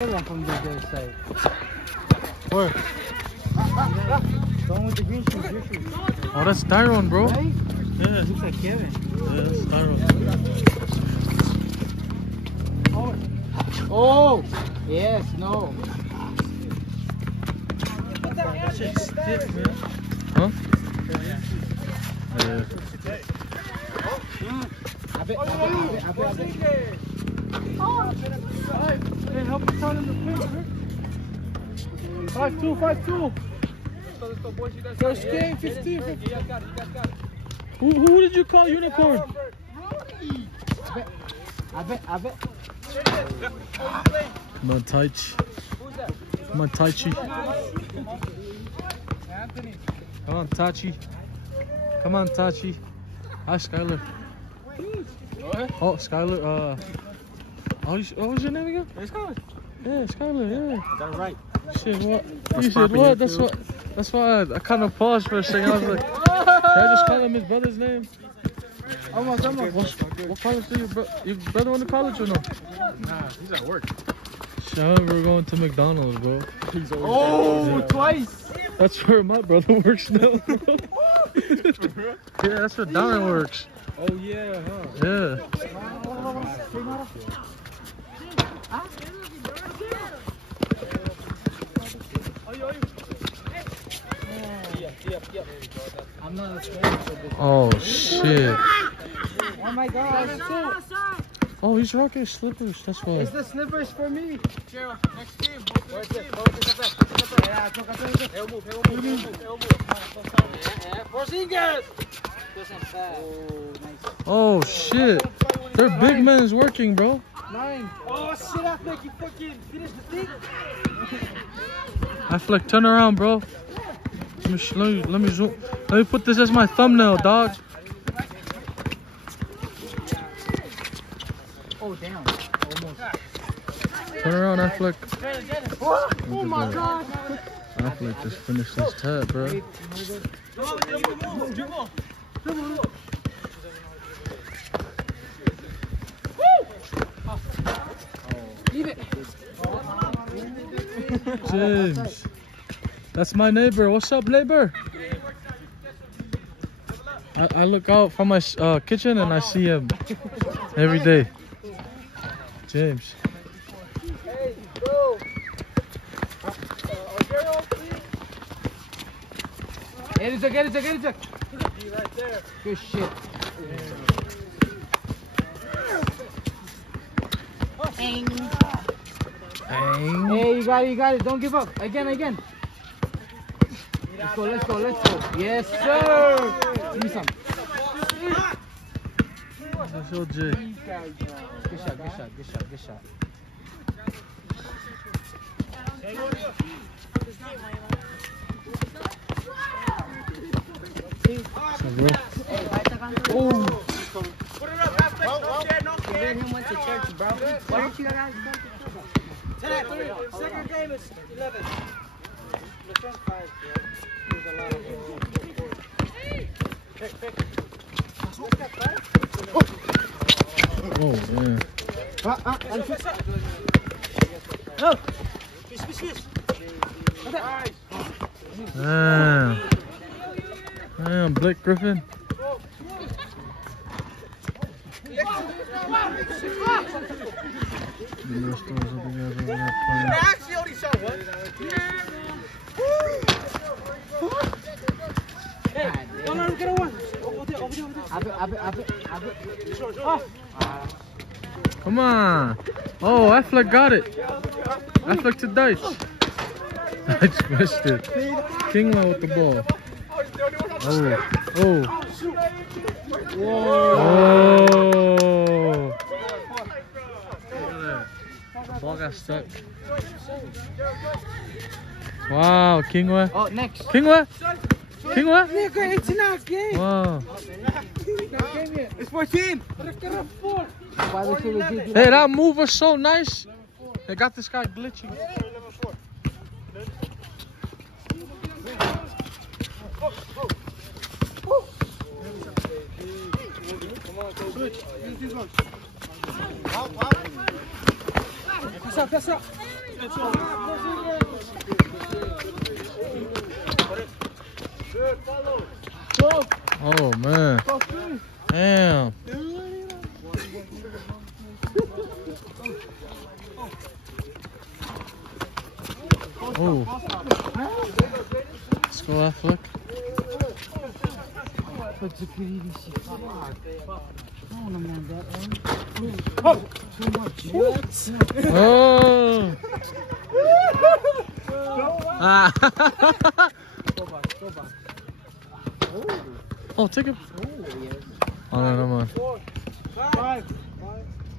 From the other side. Where? The one with the green shoes, your shoes. Oh, that's Tyrone, bro. Right? Yeah. Looks like Kevin. Yeah, that's Tyrone. Oh! Yes, no. That shit's stiff, man. Huh? Yeah. I bet. Hey, help us out in the picture. 5-2, 5-2. First game, 15. Who did you call unicorn? I bet. Come on, Taichi. Come on, Taichi. Come on, Tachi. Come on, Tachi. Hi, Skylar. Oh, Skylar. What was your name again? It's Skylar. Yeah, Skylar. Yeah. Got it right. Shit, what? You said what? That's why I kind of paused for a second. I was like, can I just call him his brother's name? Almost. What college do your brother went to college or no? Nah, he's at work. Shit, we're going to McDonald's, bro. He's always Twice. That's where my brother works now, bro. Yeah, that's where Darren works. Oh yeah, huh? Yeah. I'm not afraid. Oh shit. Oh my God. Oh, he's rocking slippers. That's why. It's the slippers for me. Gerald, next game. Oh shit. Their big man's working, bro. 9. Oh shit, I think you fucking finished the thing. I flick, turn around, bro. Let me zoom. Let me put this as my thumbnail, dog. Oh damn. Almost. Turn around, I flick. Oh my God. I flick, just finish this tab, bro. James. That's my neighbor. What's up, neighbor? I look out from my kitchen and I see him every day. James. Hey, bro. Get it. Be right there. Good shit. Bang. Hey, you got it. Don't give up. Again. Let's go. Yes, sir. Give me some. That's your J. Good shot. So, bro. Oh. Put it up, no Him went to church, bro. Why don't you guys go to church? Second game is 11. The first 5, there's a lot of Oh, yeah. No. Fish. Damn, Blake Griffin. Actually, only shot one. Get a one. Come on. Oh, Affleck got it. Affleck to Dice. I just missed it. Kingla with the ball. Oh. Whoa. Ball got stuck. Wow, Kingwa. Oh, next. Kingwa? Nigga, it's not game. Wow. It's 14. Hey, that move was so nice. They got this guy glitching. Switch. Pass up. Oh man. Damn. Oh. Let's go that flick. Oh. Ah. Oh, take it. Oh no, never mind.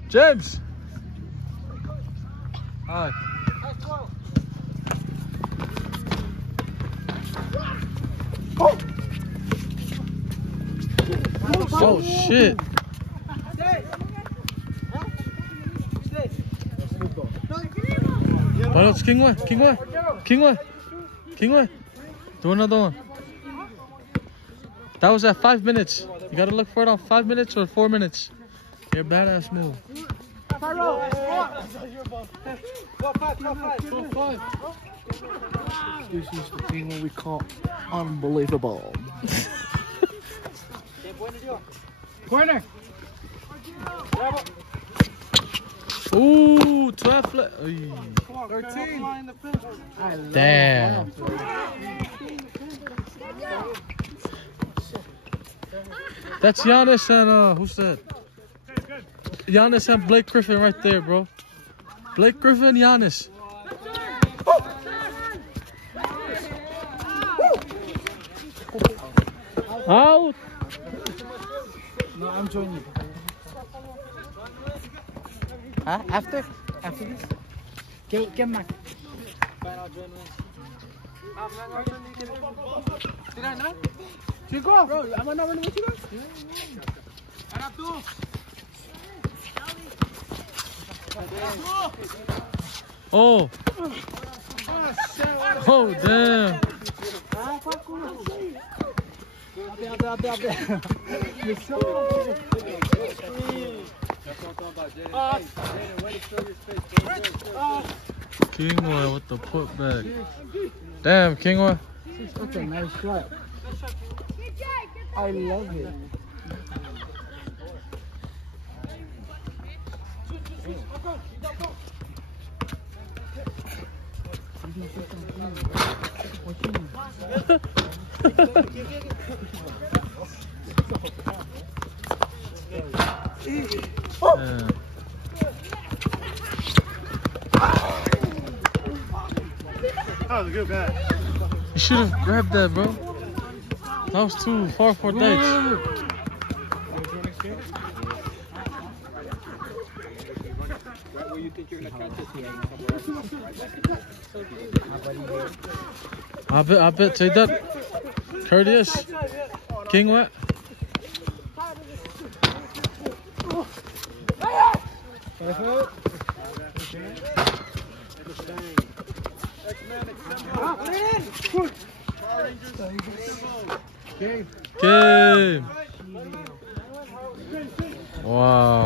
James. Hi. Oh shit. Balance, Kingway. Do another one. That was at 5 minutes. You gotta look for it on 5 minutes or 4 minutes. You're a badass move. This is the thing what we call unbelievable. Corner. Ooh, 12 flat. 13. Damn. That's Giannis and who's that? Giannis and Blake Griffin right there, bro. Blake Griffin, Giannis. Out. No, I'm joining you. Huh? After this? Get my. Did I not? Did you go off? Bro, am I not running with you guys? Oh. Oh, damn. Kingway with the putback. Damn, Kingway. That's a nice shot. I love it. Damn. That was a good bat. You should have grabbed that, bro. That was too far for dates. Where you think you're gonna catch it? I bet, take that. Courteous. Kingway. Game. Wow.